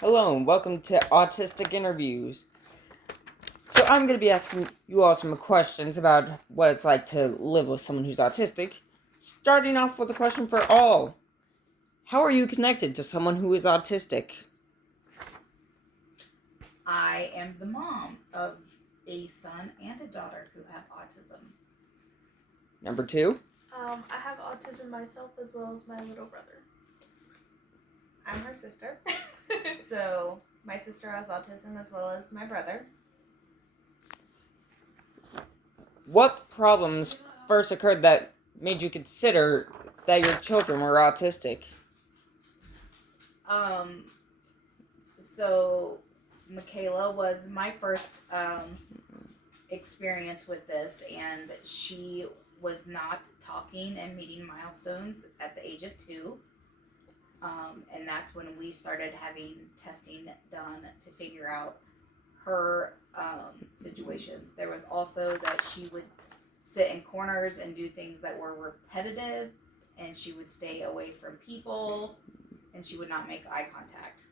Hello and welcome to Autistic Interviews. So I'm going to be asking you all some questions about what it's like to live with someone who's autistic. Starting off with a question for all. How are you connected to someone who is autistic? I am the mom of a son and a daughter who have autism. Number 2. I have autism myself as well as my little brother. I'm her sister. So my sister has autism as well as my brother. What problems first occurred that made you consider that your children were autistic? So Michaela was my first experience with this, and she was not talking and meeting milestones at the age of 2. And that's when we started having testing done to figure out her situations. There was also that she would sit in corners and do things that were repetitive, and she would stay away from people, and she would not make eye contact.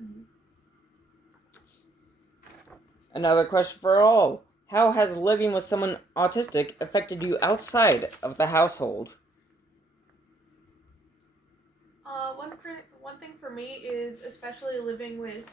Mm-hmm. Another question for all. How has living with someone autistic affected you outside of the household? One thing for me is especially living with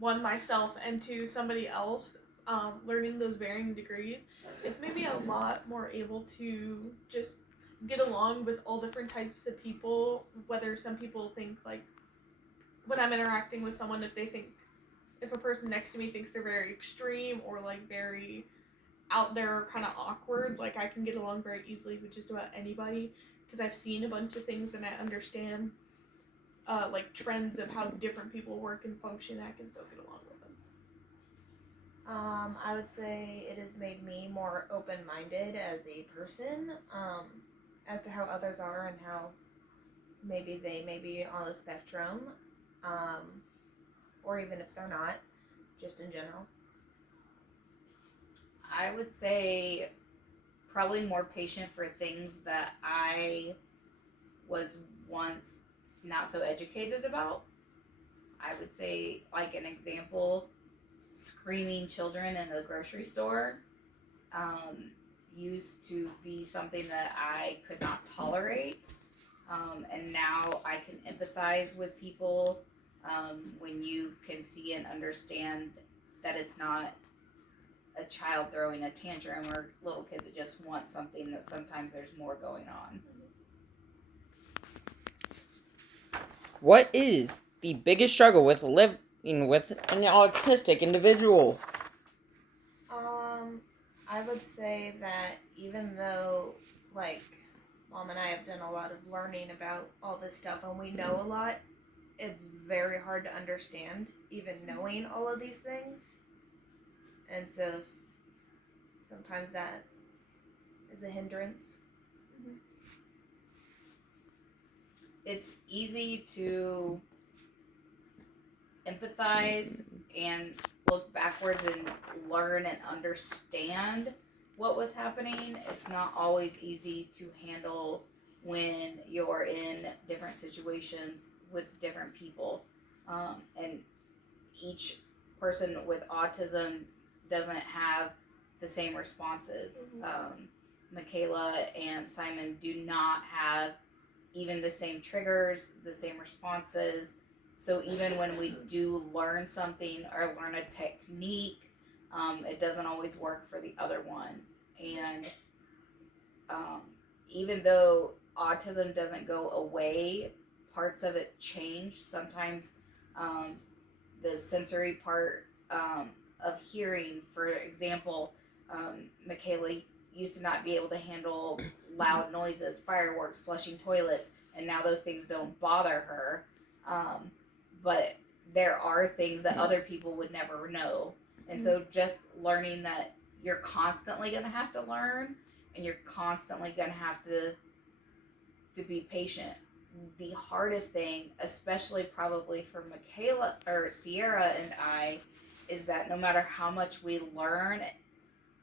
one myself and two somebody else, learning those varying degrees. It's made me a lot more able to just get along with all different types of people. Whether some people think like when I'm interacting with someone, if a person next to me thinks they're very extreme or like very out there or kind of awkward, like I can get along very easily with just about anybody because I've seen a bunch of things and I understand like trends of how different people work and function. I can still get along with them. I would say it has made me more open-minded as a person, as to how others are and how maybe they may be on the spectrum, or even if they're not, just in general. I would say probably more patient for things that I was once not so educated about. I would say, like an example, screaming children in the grocery store used to be something that I could not tolerate. And now I can empathize with people when you can see and understand that it's not a child throwing a tantrum or a little kid that just wants something, that sometimes there's more going on. What is the biggest struggle with living with an autistic individual? I would say that even though, like, Mom and I have done a lot of learning about all this stuff and we know a lot, it's very hard to understand, even knowing all of these things. And so sometimes that is a hindrance. Mm-hmm. It's easy to empathize and look backwards and learn and understand what was happening. It's not always easy to handle when you're in different situations with different people. And each person with autism doesn't have the same responses. Mm-hmm. Michaela and Simon do not have even the same triggers, the same responses. So even when we do learn something or learn a technique, it doesn't always work for the other one. And even though autism doesn't go away, parts of it change. Sometimes the sensory part of hearing, for example, Michaela used to not be able to handle loud noises, fireworks, flushing toilets, and now those things don't bother her. But there are things that other people would never know. And so just learning that you're constantly going to have to learn, and you're constantly going to have to be patient. The hardest thing, especially probably for Michaela or Sierra and I, is that no matter how much we learn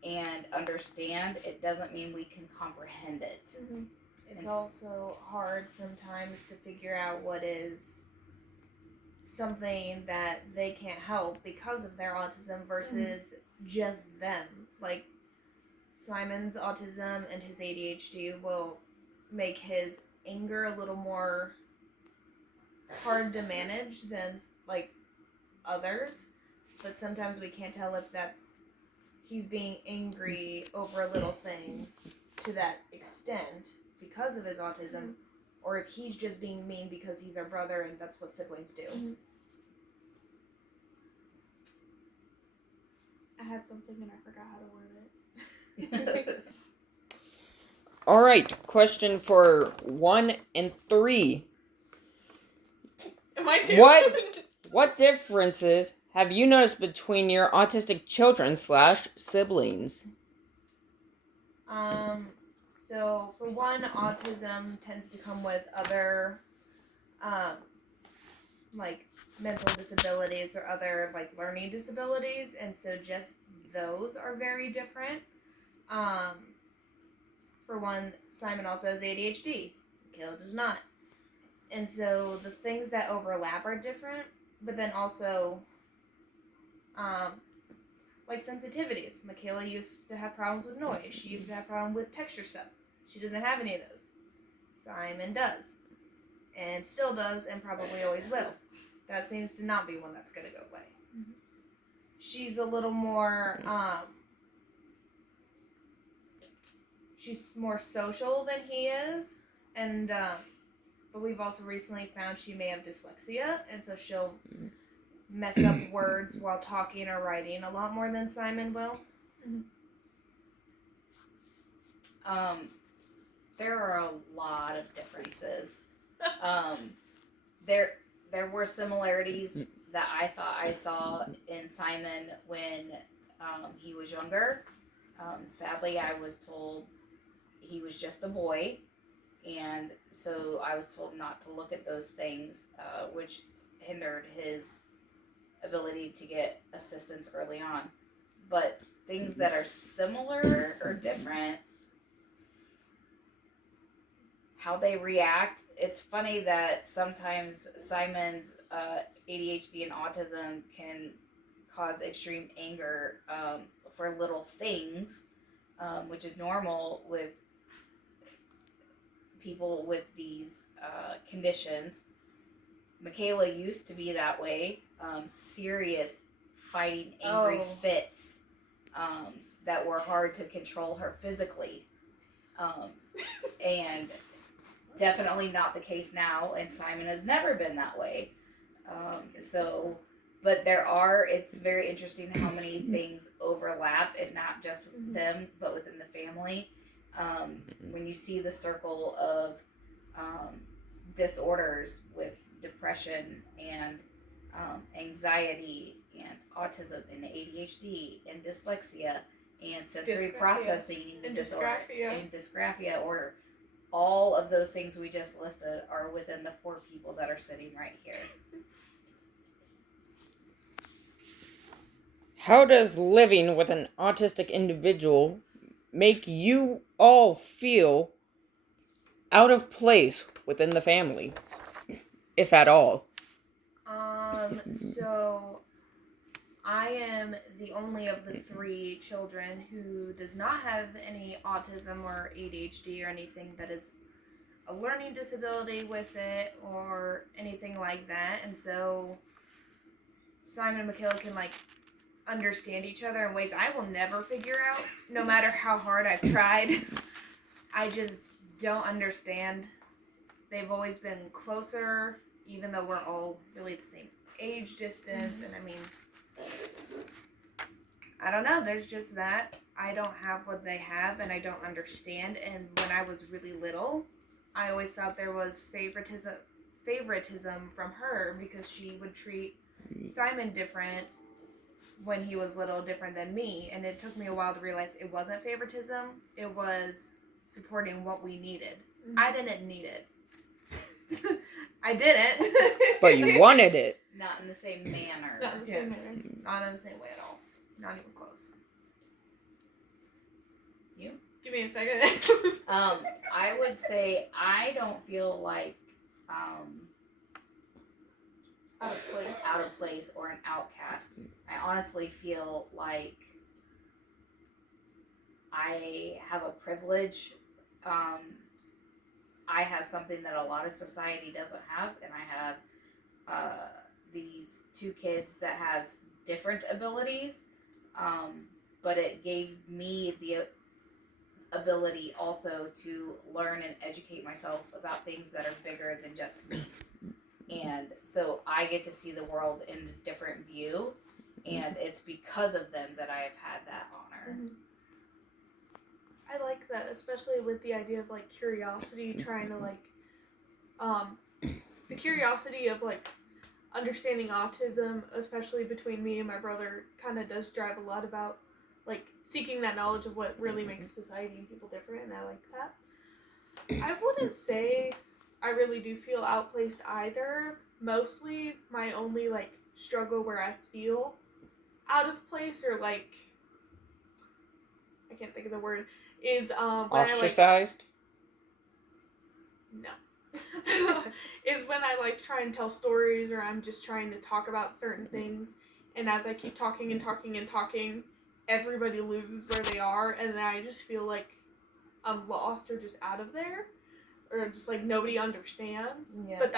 and understand, it doesn't mean we can comprehend it. Mm-hmm. It's also hard sometimes to figure out what is something that they can't help because of their autism versus just them. Like, Simon's autism and his ADHD will make his anger a little more hard to manage than, like, others. But sometimes we can't tell if he's being angry over a little thing to that extent because of his autism, or if he's just being mean because he's our brother and that's what siblings do. I had something and I forgot how to word it. All right, question for 1 and 3. Am I too? What differences have you noticed between your autistic children / siblings? So for one, autism tends to come with other, like mental disabilities or other like learning disabilities, and so just those are very different. For one, Simon also has ADHD. Michaela does not. And so the things that overlap are different, but then also, like sensitivities. Michaela used to have problems with noise. She used to have problems with texture stuff. She doesn't have any of those. Simon does. And still does, and probably always will. That seems to not be one that's going to go away. Mm-hmm. She's a little more, she's more social than he is. And, but we've also recently found she may have dyslexia, and so she'll mess up words while talking or writing a lot more than Simon will. There are a lot of differences. There were similarities that I thought I saw in Simon when he was younger. Sadly, I was told he was just a boy, and so I was told not to look at those things, which hindered his ability to get assistance early on. But things that are similar or different, how they react. It's funny that sometimes Simon's ADHD and autism can cause extreme anger for little things, which is normal with people with these conditions. Michaela used to be that way, serious fighting, angry fits that were hard to control her physically. And definitely not the case now, and Simon has never been that way. But it's very interesting how many things overlap, and not just with them, but within the family. When you see the circle of disorders with depression and anxiety and autism and ADHD and dyslexia and sensory processing and disorder and dysgraphia order, all of those things we just listed are within the 4 people that are sitting right here. How does living with an autistic individual make you all feel out of place within the family, if at all? So I am the only of the 3 children who does not have any autism or ADHD or anything that is a learning disability with it or anything like that. And so Simon and Michaela can like understand each other in ways I will never figure out, no matter how hard I've tried. I just don't understand. They've always been closer, even though we're all really the same age distance. And I mean, I don't know, there's just that. I don't have what they have, and I don't understand. And when I was really little, I always thought there was favoritism from her because she would treat Simon different when he was little, different than me. And it took me a while to realize it wasn't favoritism, it was supporting what we needed. I didn't need it. I didn't. But you wanted it. Not in the same manner. Not in the same manner. Not in the same way at all. Not even close. You? Give me a second. I would say I don't feel like Out of place. or an outcast. I honestly feel like I have a privilege. I have something that a lot of society doesn't have, and I have these two kids that have different abilities, but it gave me the ability also to learn and educate myself about things that are bigger than just me. And so I get to see the world in a different view, and it's because of them that I have had that honor. Mm-hmm. I like that, especially with the idea of like curiosity, trying to like the curiosity of like understanding autism, especially between me and my brother, kind of does drive a lot about like seeking that knowledge of what really makes society and people different, and I like that. I wouldn't say I really do feel outplaced either. Mostly my only like struggle where I feel out of place, or like I can't think of the word, is when Ostracized? No. Is when I like try and tell stories, or I'm just trying to talk about certain things, and as I keep talking and talking and talking, everybody loses where they are, and then I just feel like I'm lost or just out of there, or just like nobody understands. Yes. But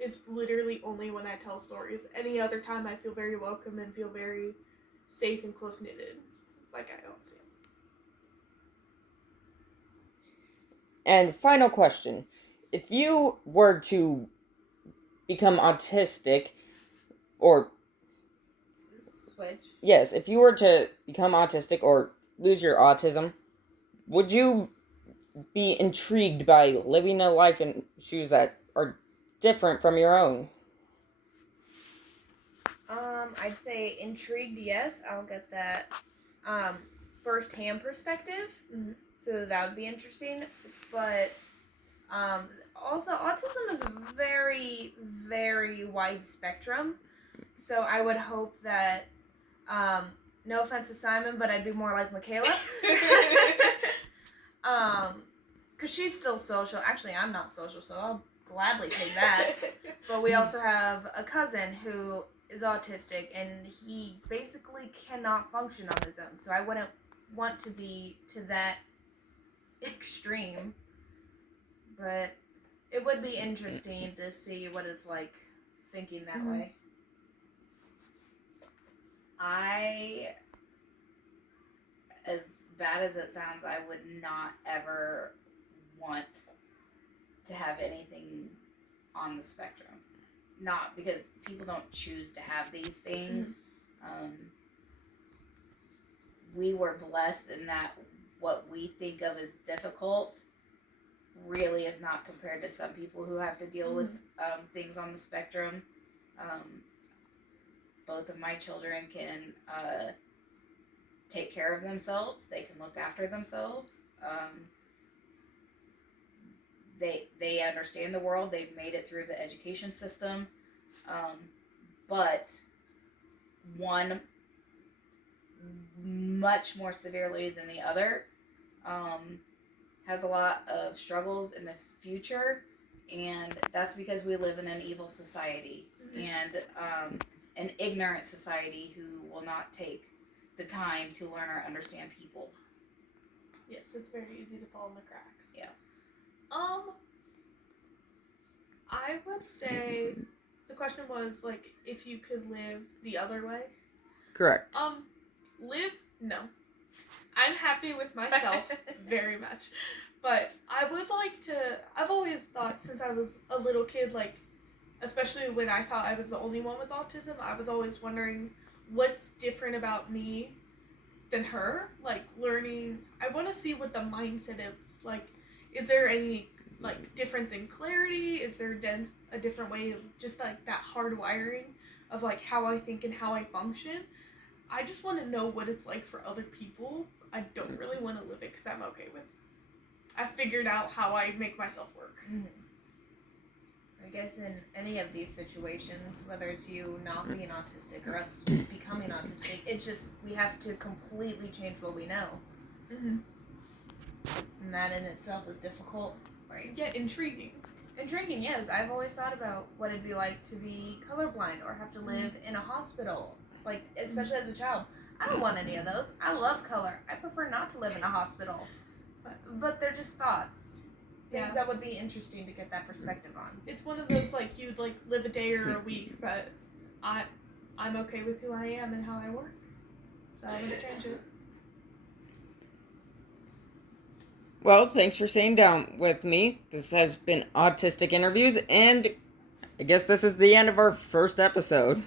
it's literally only when I tell stories. Any other time I feel very welcome and feel very safe and close knitted, like I always am. And final question. If you were to become autistic, or Switch. yes, if you were to become autistic or lose your autism, would you be intrigued by living a life in shoes that are different from your own? I'd say intrigued, yes. I'll get that first-hand perspective. Mm-hmm. So that would be interesting. But also, autism is a very, very wide spectrum. So I would hope that, no offense to Simon, but I'd be more like Michaela. Because she's still social. Actually, I'm not social, so I'll gladly take that. But we also have a cousin who is autistic, and he basically cannot function on his own. So I wouldn't want to be to that extreme. But it would be interesting to see what it's like thinking that way. As bad as it sounds, I would not ever want to have anything on the spectrum. Not because people don't choose to have these things. We were blessed in that what we think of as difficult really is not compared to some people who have to deal with things on the spectrum. Both of my children can take care of themselves. They can look after themselves. They understand the world. They've made it through the education system. But one much more severely than the other has a lot of struggles in the future, and that's because we live in an evil society and an ignorant society who will not take the time to learn or understand people. Yes, it's very easy to fall in the cracks. Yeah. I would say the question was like if you could live the other way. Correct. Live? No. I'm happy with myself very much. But I would like to, I've always thought since I was a little kid, like, especially when I thought I was the only one with autism, I was always wondering what's different about me than her. Like, learning, I want to see what the mindset is. Like, is there any, like, difference in clarity? Is there a different way of just, like, that hard wiring of, like, how I think and how I function? I just want to know what it's like for other people. I don't really want to live it because I'm okay with it. I figured out how I make myself work. Mm-hmm. I guess in any of these situations, whether it's you not being autistic or us becoming autistic, it's just we have to completely change what we know. Mm-hmm. And that in itself is difficult. Right. Yeah, intriguing. And drinking, yes. I've always thought about what it'd be like to be colorblind or have to live in a hospital. Like, especially as a child. I don't want any of those. I love color. I prefer not to live in a hospital. But they're just thoughts. Things that would be interesting to get that perspective on. It's one of those, like, you'd, like, live a day or a week, but I'm okay with who I am and how I work. So I wouldn't change it. Well, thanks for sitting down with me. This has been Autistic Interviews, and I guess this is the end of our first episode.